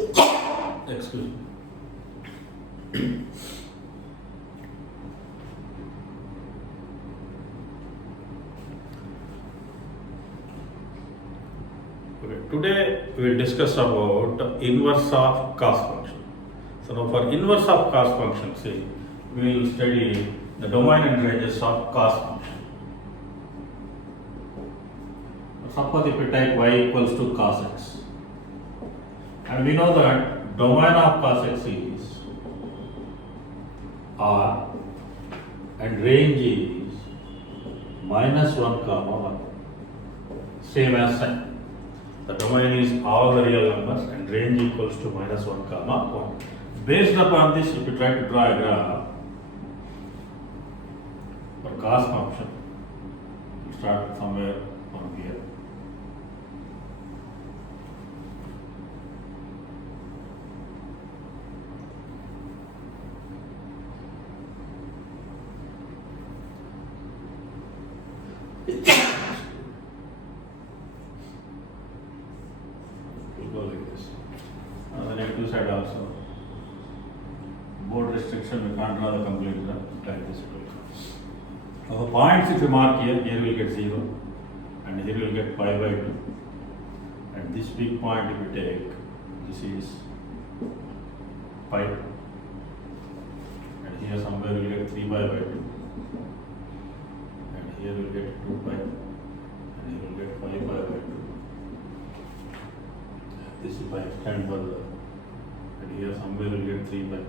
Excuse me. Okay, today we will discuss about inverse of cos function. So now for inverse of cos function, see, we will study the domain and ranges of cos function. Suppose if we take y equals to cos x, and we know that domain of cos x is R and range is -1, 1. Same as sign. The domain is all the real numbers and range equals to -1, 1. Based upon this, if you try to draw a graph for cos function, you start somewhere from here. Go like this. On the negative side also, board restriction, we can't draw the complete graph like this. The points if you mark here, here will get 0 and here will get pi by 2. And this big point if you take, this is pi, and here somewhere we will get 3 pi by 2, and here we will get 2 pi, and here we will get 5 pi by 2. This if I extend further, and here somewhere we will get 3 pi.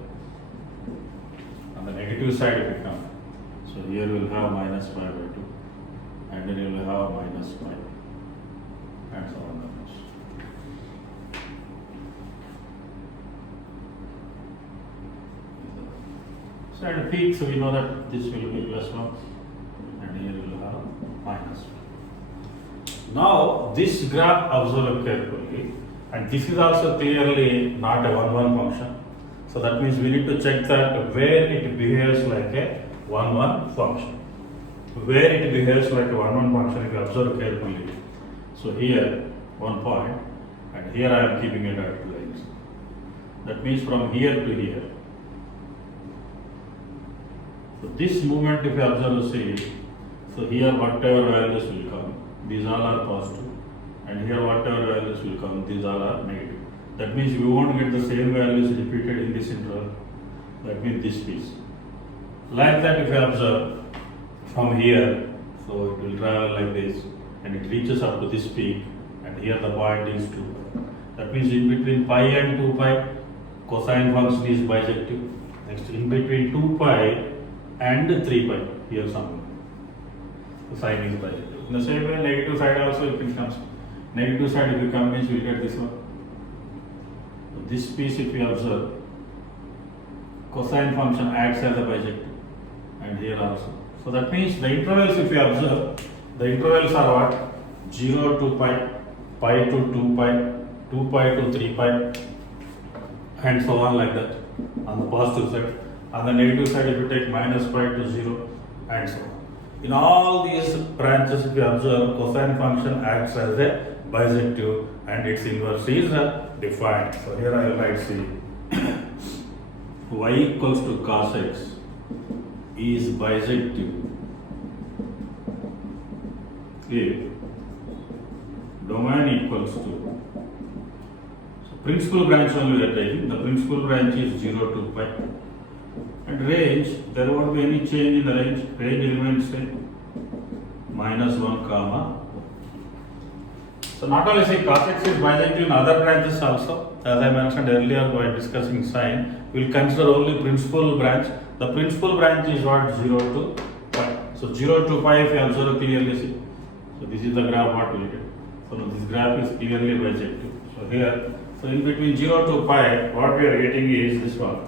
On the negative side if it comes, so here we will have -5 by 2, and then you will have -5, and so on. So at peak, so we know that this will be +1, and here we will have -1. Now this graph observe carefully, and this is also clearly not a 1, 1 function. So that means we need to check that where it behaves like a 1, 1 function. Where it behaves like a 1, 1 function, if you observe carefully. So here, 1 point, and here I am keeping it at lines. That means from here to here. So this movement, if you observe, see, so here whatever values will come, these all are positive, and here whatever values will come, these all are negative. That means we won't get the same values repeated in this interval. That means this piece. Like that, if you observe from here, so it will travel like this, and it reaches up to this peak, and here the point is 2 pi. That means in between pi and 2 pi, cosine function is bijective. Next, in between 2 pi and 3 pi, here somewhere, the sine is bijective. In the same way, negative side also, if it comes, negative side if you come means we will get this one. So this piece if you observe, cosine function acts as a bijective, and here also. So that means the intervals if you observe, the intervals are what? 0 to pi, pi to 2 pi, 2 pi to 3 pi, and so on like that on the positive side. On the negative side, if you take -pi to 0, and so on. In all these branches, if you observe, cosine function acts as a bijective, and its inverse is defined. So here I will write, see, y equals to cos x is bijective if domain equals to, so principal branch only we are taking, the principal branch is 0 to pi, and range, there won't be any change in the range remains same, -1, 1. So not only say cos x is bijective in other branches also, as I mentioned earlier while discussing sine, we will consider only principal branch. The principal branch is what? 0 to pi. So 0 to pi if you observe clearly, see. So this is the graph what we get. So now this graph is clearly bijective. So here, so in between 0 to pi, what we are getting is this one.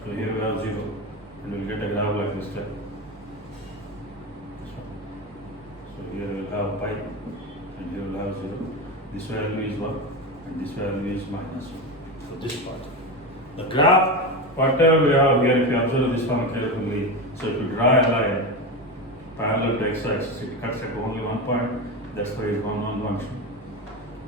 So here we have 0, and we will get a graph like this type. So here we will have pi, and here we will have 0. This value is 1, and this value is -1. So this part. The graph, whatever we have here, if you observe this one carefully, so if you draw a line parallel to x axis, it cuts at only one point. that's why it's one function.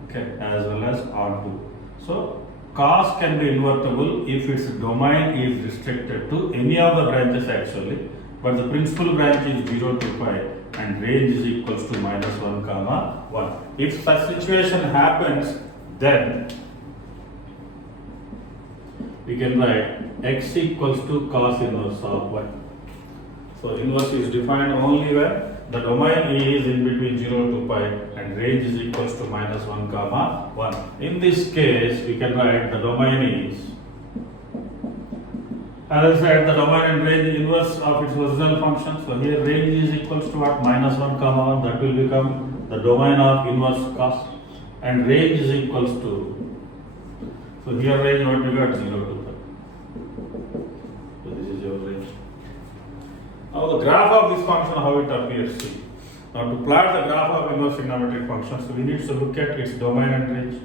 Okay, as well as R2. So cos can be invertible if its domain is restricted to any of the branches actually, but the principal branch is 0 to pi and range is equals to minus 1 comma 1. If such situation happens, then we can write x equals to cos inverse of y. So inverse is defined only when the domain is in between 0 to pi and range is equals to minus 1 comma 1. In this case, we can write the domain is, as I said, the domain and range inverse of its original function. So here range is equals to what? Minus 1 comma 1. That will become the domain of inverse cos. And range is equals to, so here range what we got? 0 to pi. So this is your range. Now the graph of this function, how it appears. See. Now to plot the graph of inverse trigonometric functions, we need to look at its domain and range.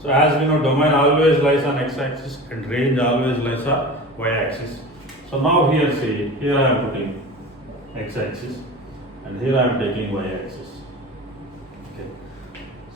So as we know, domain always lies on x-axis and range always lies on y-axis. So now here see, here I am putting x-axis and here I am taking y-axis. Okay.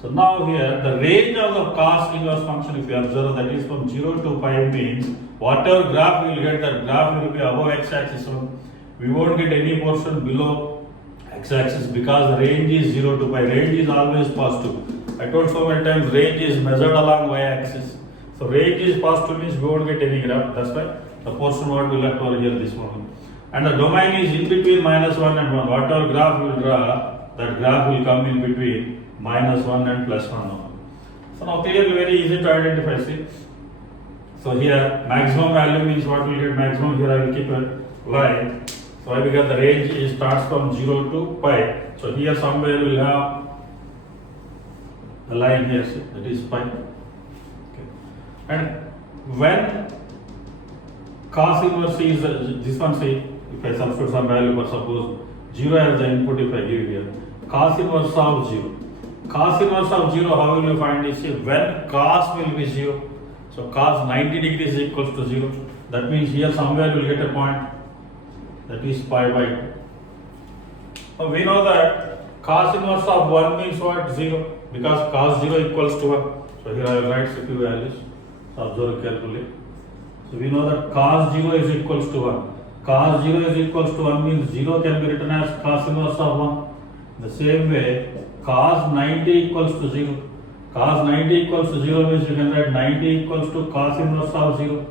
So now here the range of the cos inverse function, if you observe, that is from 0 to pi, means whatever graph we will get, that graph will be above x-axis. So we won't get any portion below x-axis because the range is 0 to pi. Range is always positive. I told so many times range is measured along y-axis. So range is positive means we won't get any graph. That's why the portion what we left over here, this one. And the domain is in between minus 1 and 1. Whatever graph we will draw, that graph will come in between minus 1 and plus 1. So now clearly very easy to identify. See. So here maximum value means what we will get maximum. Here I will keep a line. So I will get the range starts from 0 to pi. So here somewhere we will have a line here, see, that is pi. Okay. And when cos inverse is this one, see, if I substitute some value, but suppose 0 as the input, if I give here, cos inverse of 0. Cos inverse of 0, how will you find it? See, when cos will be 0, so cos 90 degrees equals to 0. That means here somewhere we will get a point, that is pi by 2. So we know that cos inverse of 1 means what? 0, because cos 0 equals to 1. So here I will write CP values. So observe carefully. So we know that cos 0 is equals to 1. Cos 0 is equals to 1 means 0 can be written as cos inverse of 1. The same way, cos 90 equals to 0. Cos 90 equals to 0 means you can write 90 equals to cos inverse of 0.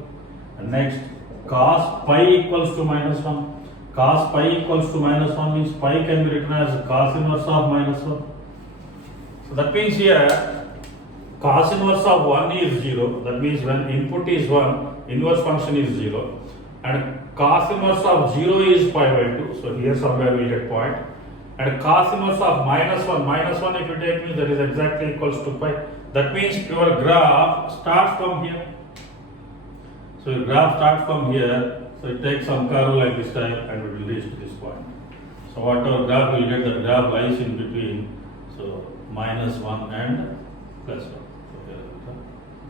And next, cos pi equals to minus 1. Cos pi equals to minus 1 means pi can be written as cos inverse of minus 1. So that means here cos inverse of 1 is 0. That means when input is 1, inverse function is 0. And cos inverse of 0 is pi by 2. So here somewhere we will get point. And cos inverse of minus 1 if you take means that is exactly equals to pi. That means your graph starts from here. So your graph starts from here. So it takes some curve like this type and it will reach to this point. So whatever graph will get, the graph lies in between. So minus 1 and plus 1. So here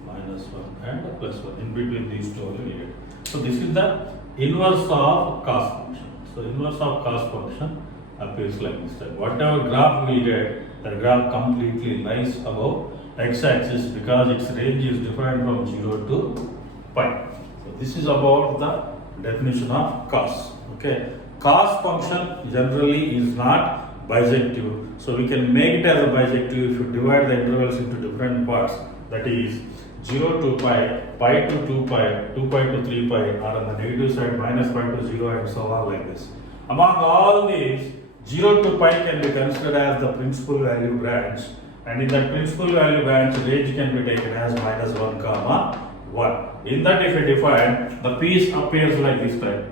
minus 1 and plus 1. In between these two only we get. So this is the inverse of cos function. So inverse of cos function appears like this type. Whatever graph we get, the graph completely lies above x-axis because its range is defined from 0 to pi. So this is about the definition of cos. Okay, cos function generally is not bijective, so we can make it as a bijective if you divide the intervals into different parts, that is 0 to pi, pi to 2 pi, 2 pi to 3 pi, or on the negative side minus pi to 0 and so on like this. Among all these, 0 to pi can be considered as the principal value branch, and in that principal value branch range can be taken as minus 1 comma 1. In that if we define, the piece appears like this type.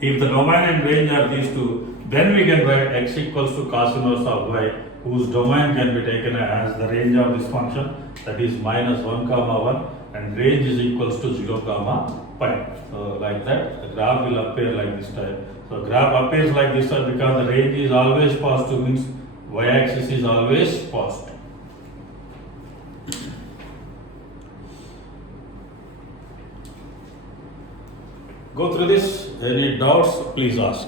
If the domain and range are these two, then we can write x equals to cos inverse of y, whose domain can be taken as the range of this function, that is minus 1 comma 1, and range is equals to 0 comma pi. So like that, the graph will appear like this type. So graph appears like this type because the range is always positive, means y-axis is always positive. Go through this. Any doubts, please ask.